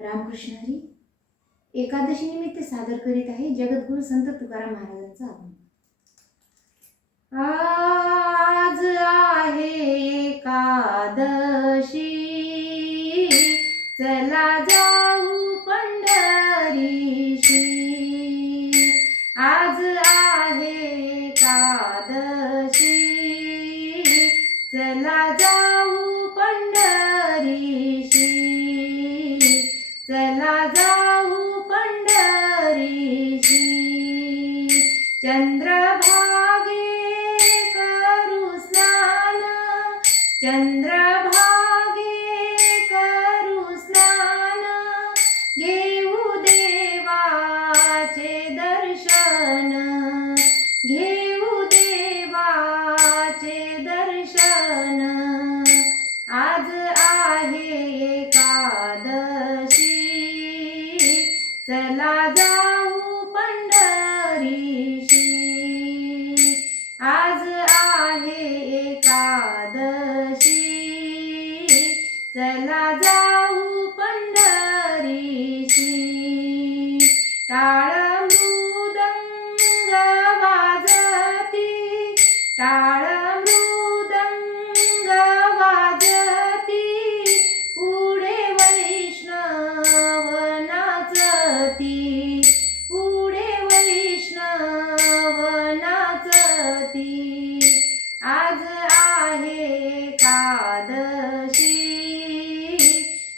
रामकृष्ण हरी. एकादशी निमित्त सादर करीत आहे जगद्गुरु संत तुकाराम महाराजांचा अभंग. आज आहे एकादशी, चला जाऊ पंढरीशी. आज आहे एकादशी, चला जाऊ पंढरीशी. चला जाऊ पंढरीशी. चंद्रभागे करू स्नान, चंद्रभागे करू स्नान. घेऊ देवाचे दर्शन, घेऊ देवाचे दर्शन. आज आहे एकादशी, चला जाऊ पंढरीशी. आज आहे एकादशी, चला जाऊ पंढरीशी. टाळ मृदंग वाजती, टाळ मृदंग वाजती. पुढे वैष्णव नाचती, पुढे वैष्णव नाचती. आज आहे एकादशी,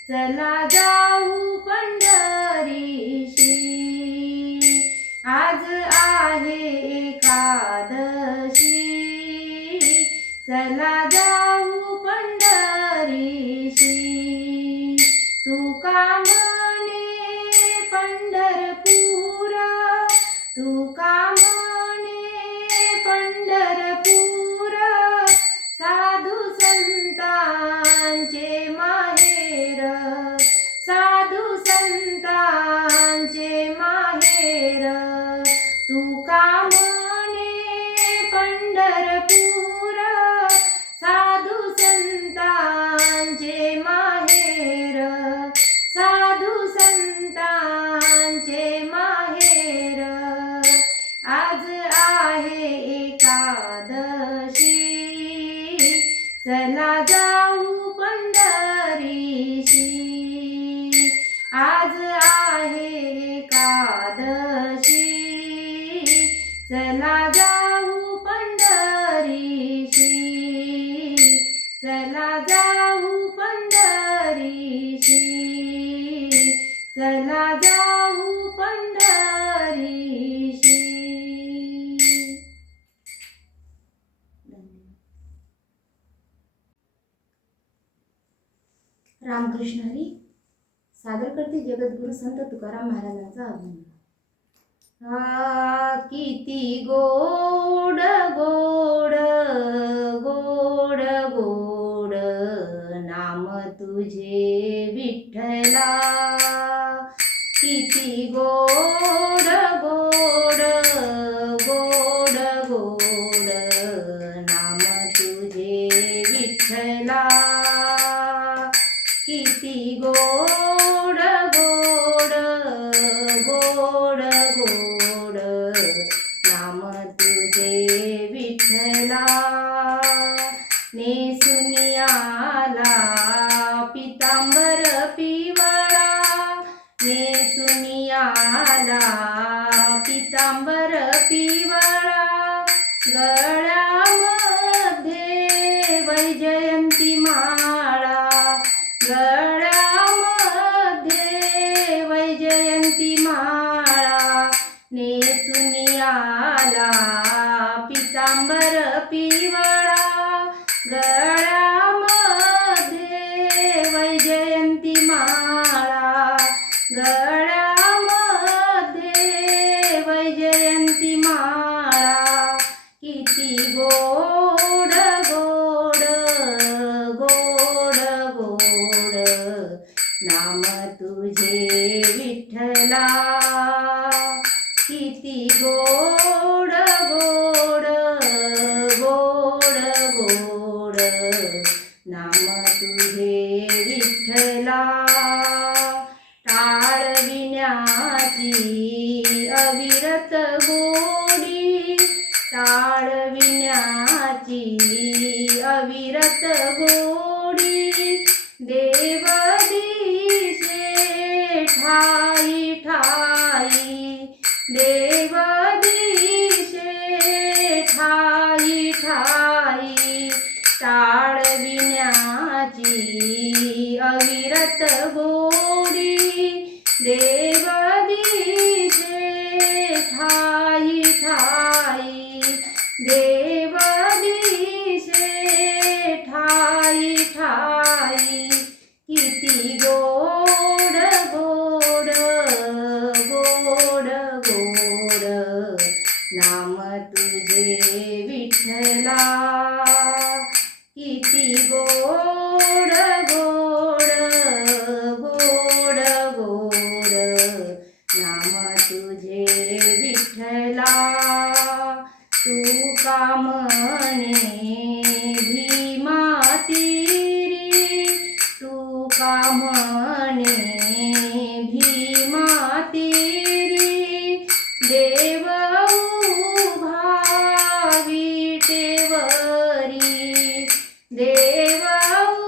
चला जाऊ पंढरीशी. आज आहे एकादशी, चला जाऊ पंढरीशी. तुका म्हणे पंढरपूर, तुका म्हणे पंढरपूर. साधू संतांचे माहेर, साधू संतांचे माहेर. तुका म्हणे पंढरपूर, साधू संतांचे माहेर, साधू संतांचे माहेर. आज आहे एकादशी, चला जाऊ पंढरीशी. आज आहे एकादशी, चला जाऊ पंढरीशी. चला जाऊ पंढरीशी, चला जाऊ पंढरीशी. रामकृष्ण हरी. सादर करते जगद्गुरु संत तुकाराम महाराजांचा अभंग. किती गोड गोड गोड गोड नाम तुझे विठ्ठला. किती गोड गोड गोड गोड नाम तुझे विठ्ठला. किती गोड गोड गोड गोड नाम तुझे विठ्ठला. नेसुनी आला पितांबर पिवळा, नेसुनी आला पितांबर पिवळा. गळ्यामध्ये वैजयंती माळा, गळ्यामध्ये वैजयंती माळा. नेसुनी आला पितांबर पिवळा, गळ्यामध्ये वैजयंती माळा, गळ्यामध्ये वैजयंती माळा. किती गोड गोड गोड गोड नाम तुझे विठ्ठला. किती गोड गोड गोड गोड नाम तुझे विठ्ठला. का म्हणे भीमा तेरी देव उभा विटेवरी देव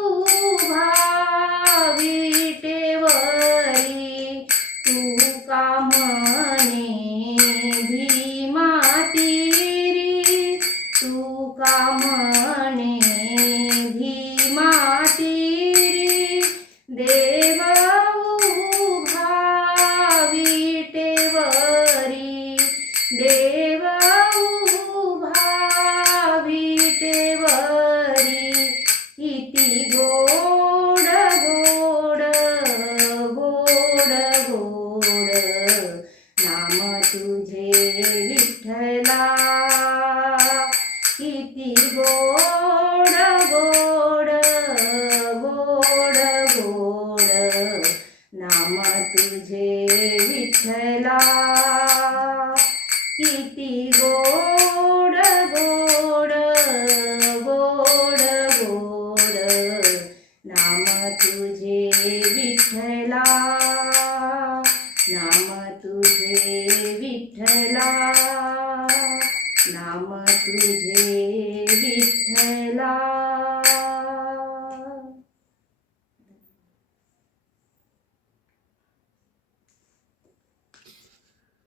उभा विटेवरी तू का म्हणे भीमा तेरी तू का म्हणे भीमा तेरी देव उभा विटेवरी देव उभा विटेवरी किती गोड गोड गोड गोड नाम तुझे विठ्ठला किती गोड गोड गोड गोड नाम तुझे विठ्ठला